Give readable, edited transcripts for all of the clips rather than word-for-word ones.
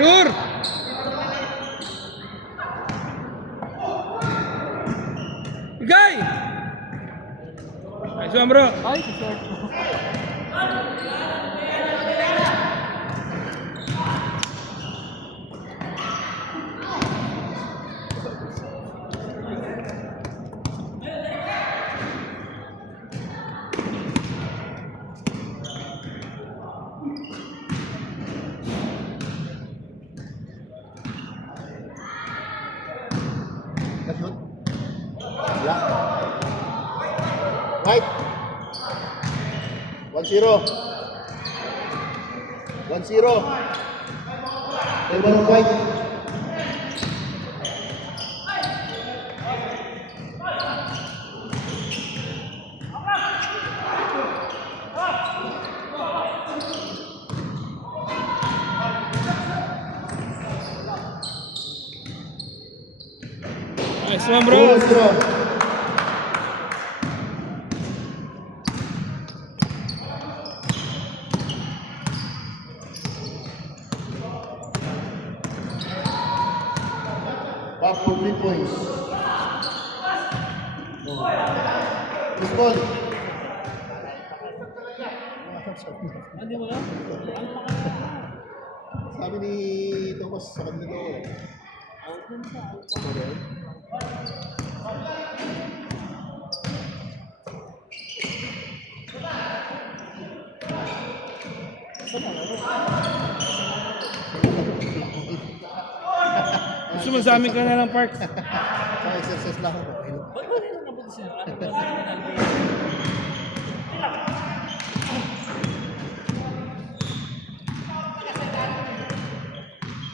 Sure. Igay! Nice one, bro. Ay, short. Shoot. Wala. White. 1-0. 1-0. Favor of White. Nice one, bro. 2-0. Back for 3 points. This ball. Hindi mo na? Sabi ni Thomas sa kanila to. Gusto mo sa amin ka na lang, Parks? Sa exercise lang ako. Ba't ba nila nabuti siya? Ano ba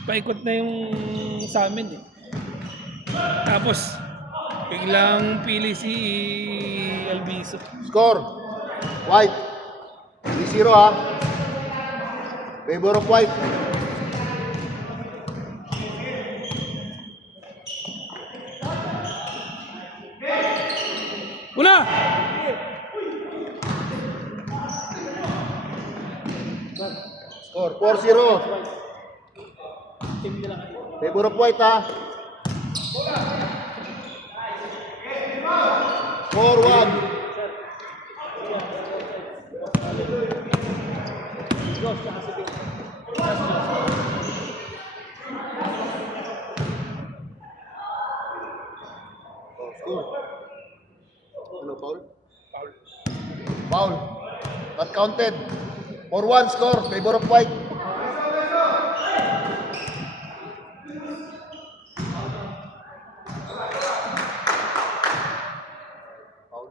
Paikot na yung sa amin eh. Tapos, biglang pili si Albiso. Score. White. 3-0 ha. Favor of White. Una! Score. 4-0. Favor of White ha. 4-1. Score. Ano, foul? Foul. Not counted. 4-1 score. Favor of White. Foul.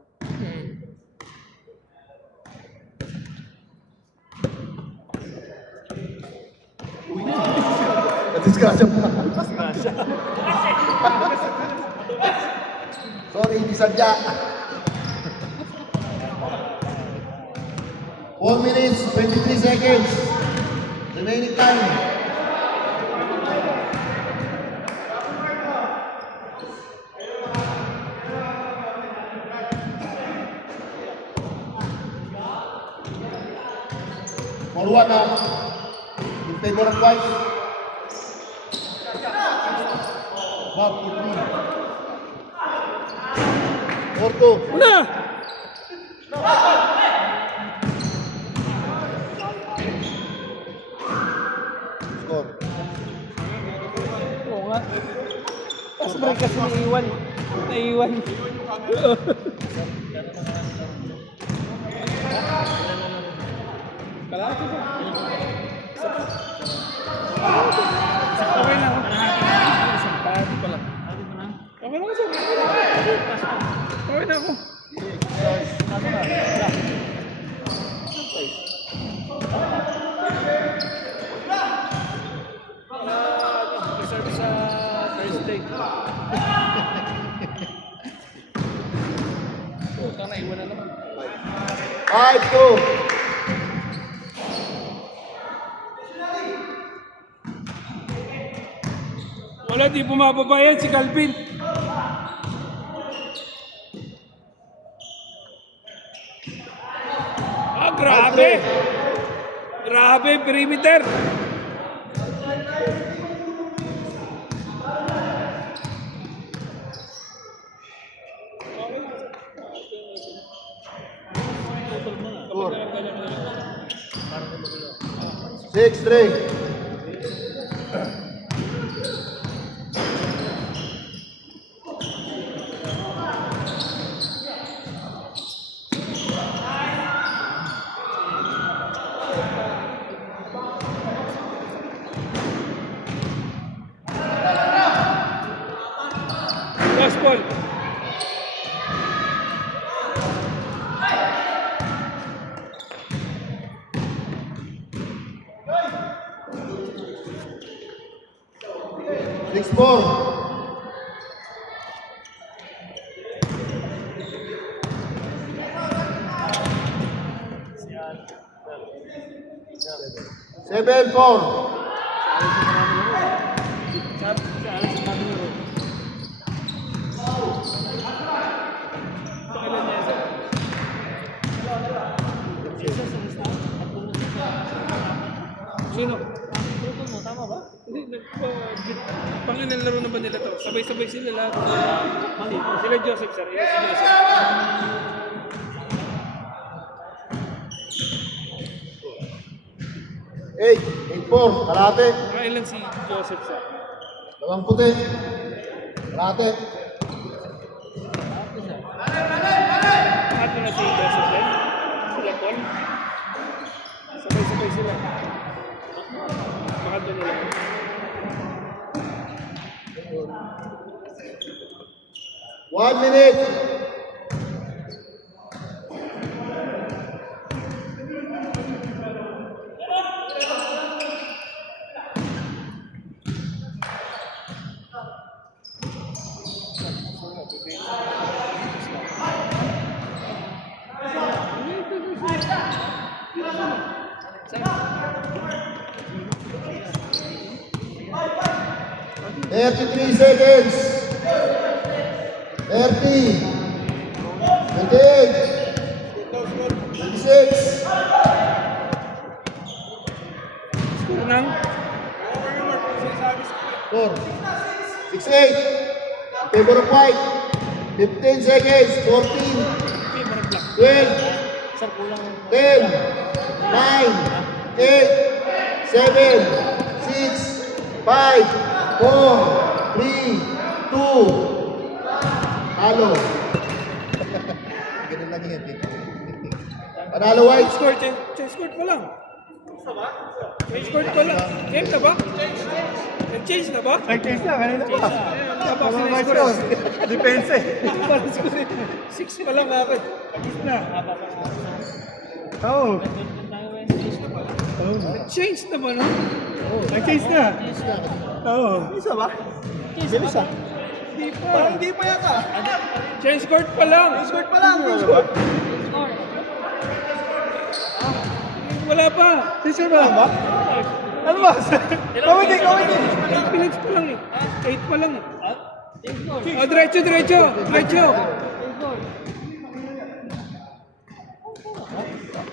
Uy. Nadisgrasya pa. Sorry, hindi sadya. 4 minutes, 23 seconds. Remaining time. For one now. In favor of White. Bob for 3. For 2. Una! Score. Oo nga. Tapos break kasi naiiwan. Naiiwan. Kalaki ba? Okay na ako. Isang party pa lang. Okay na ako. Okay na ako. Reserve sa Thursday. Puta na, iwan na naman. 5-2. Wala, di bumababayan si Calvin. Ah, grabe! Grabe, perimeter! 6-3. Last ball. Six four. Seven four. Sino? Tama ba? Hindi, pangilan laro na ba nila to? Sabay-sabay sila lahat. Mali. Sila Joseph, sir. Ito si Joseph. 8-4. Kalate. Kailan si Joseph, sir? Dalawang puti. Kalate. Lahat mo na si Joseph din? Sila Paul? Sabay-sabay sila. Baka doon nila. One minute. Thirty-three seconds. 30. 28. 26. Score ng 4. 6-8. Favor of white. 15 seconds. 14. favorite block. 12. Sir, kulang. 10. 9. 8. 7. 6. 5. 4. 3. 2. Halo. Ganun lang yan eh. Panalo white. Change score pa lang. Change score pa lang. Game na ba? Nag-change na ba? Nag-change na, kanina pa. Tapos Mga na score. Depense. balance ko din. 6 pa lang akin. Tapos na. Oo. Nag-change na ba, no? Nag-change na. Oo. Isa ba? Bilis ah. Hindi pa. Hindi pa yata. Change score pa lang. Change score pa lang. Wala pa. Teacher ba? Ano ba? Kawin din. 8 minutes pa lang eh. 8 pa lang eh. Oh, diretso.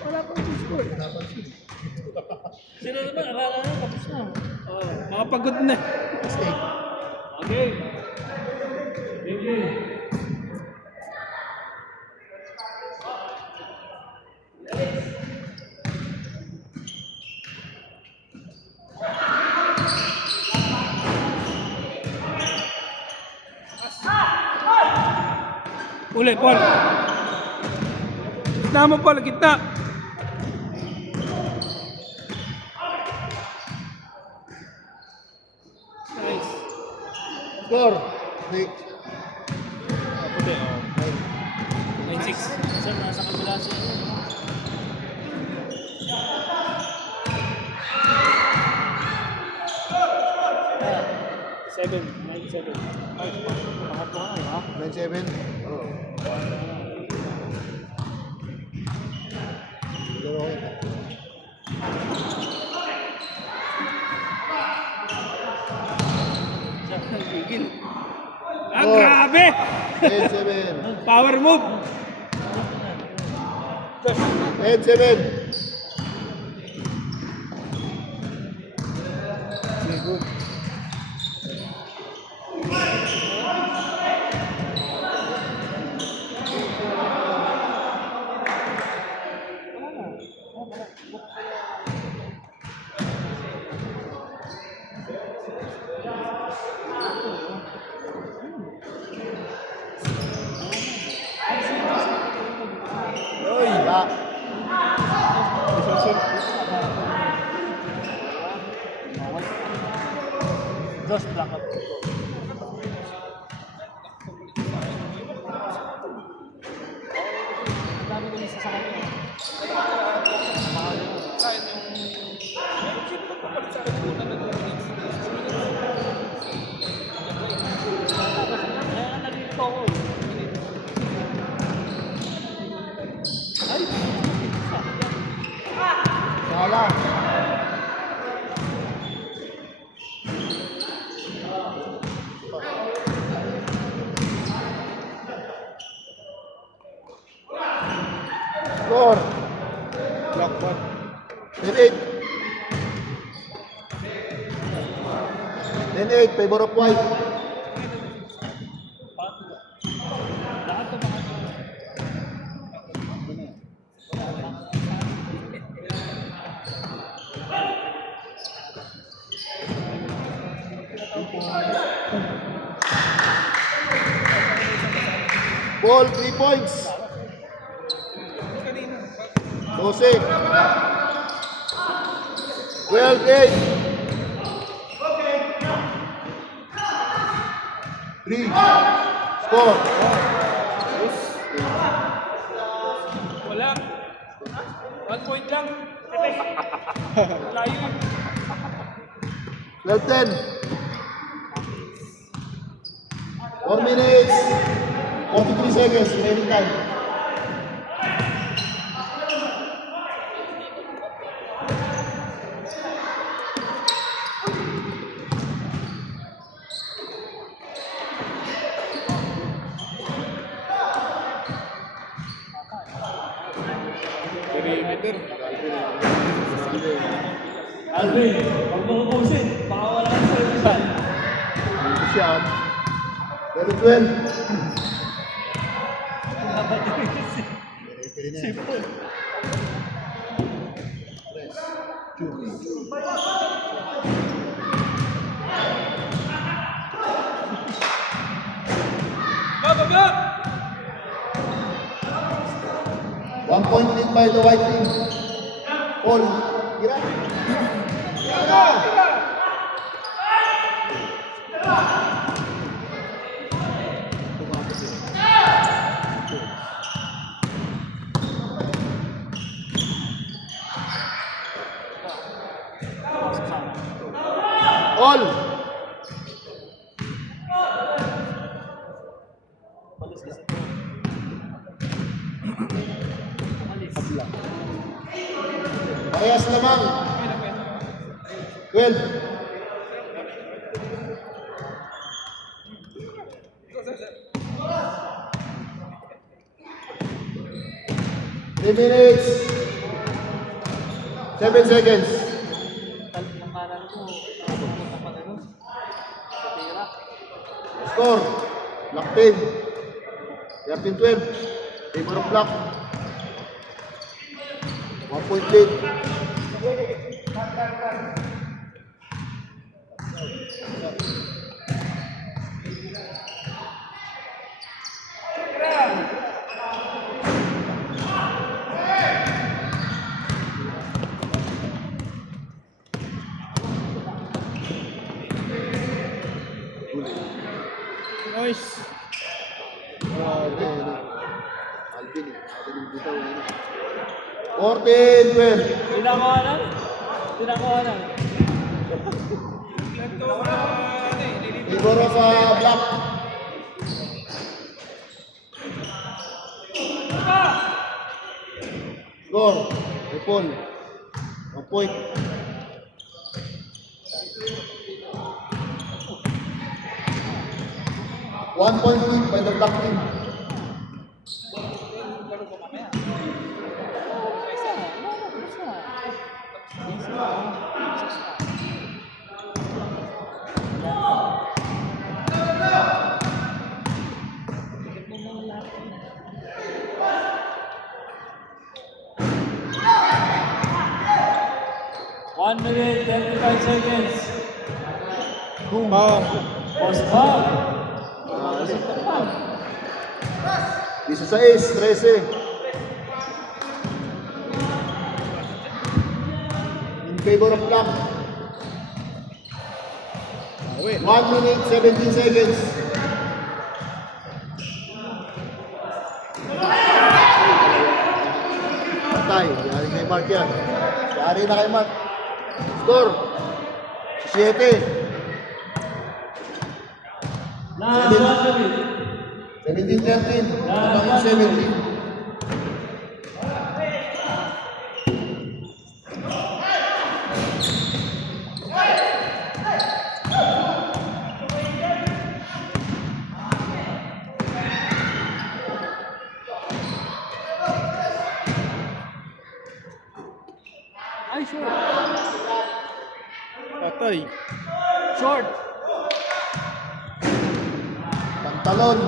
Wala pa yung score. Sino naman? Akala na, tapos na. Mga pagod na. Okay. Uli, Paul. Gitna mo, Paul. Gitna. Nice. Score. 6. 9-6. Sir, nasa kabila siya. Seven. 9-7. Pangatlo ka ha? 9-7. Gigil. Ah, grabe! 10-7. Power move. 10-7. Lost blackout. Ang dami ko isa sa kanya. Sa akin yung... Sino nagpapalit sa akin muna ng Kaya nga nalilito ako eh. Ay! Sala. Score. Block bot. 10-8. 10-8, favor of white. Lahat to mga Ball, 3 points. 12. 12-8. 3. Score. Wala. 1 point lang. Layo yun. 12-10. 4 minutes. 43 seconds. Remaining time. Perimeter. Alvin, huwag mo ubusin. Baka wala kang solution. Dito siya. 12-12. Simple. Bababa! 1 point lead by the white team. Paul. Tira. Tira. All. Parehas lamang. 12. Three minutes. 7 seconds. Talp ng kanan ko. Nakapagpunta pa na nun. Patira. Score. Block 10. 13-12. Favor of block. 1 point lead. Noise. Grabe. Alvin eh. Alvin bitaw eh. 14-12. Tinakuhanan? Tinakuhanan. Ito, nililipat. Favor of block. Score. Paul. 1 point. One point lead by the black team. One minute, 25 seconds. Power. Post ball. Bisa sa ace, 13. In favor of black. Uwi. 1 minute, 17 seconds. Patay. Yari kay Mark yan. Yari na kay Mark. Score. 7. Last 1 minute. 17-13. Abang 17. Ay, short. Patay. Short. Pantalon.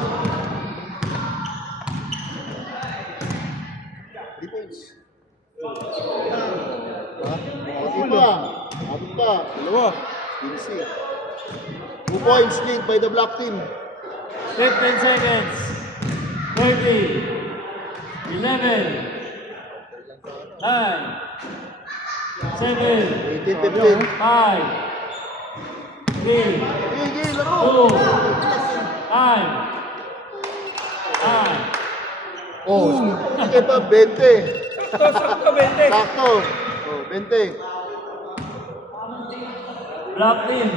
3 points. Ha? Abot pa. Abot pa. Dalawa. 15. 2 points lead by the black team. 15 seconds. 30. 11. 9. 7. 18-15. 5. 3. Gigi, laro. 2. 9. 9. Oh, sige pa, 20. Sakto, 20. Sakto. Oh, 20. Black team.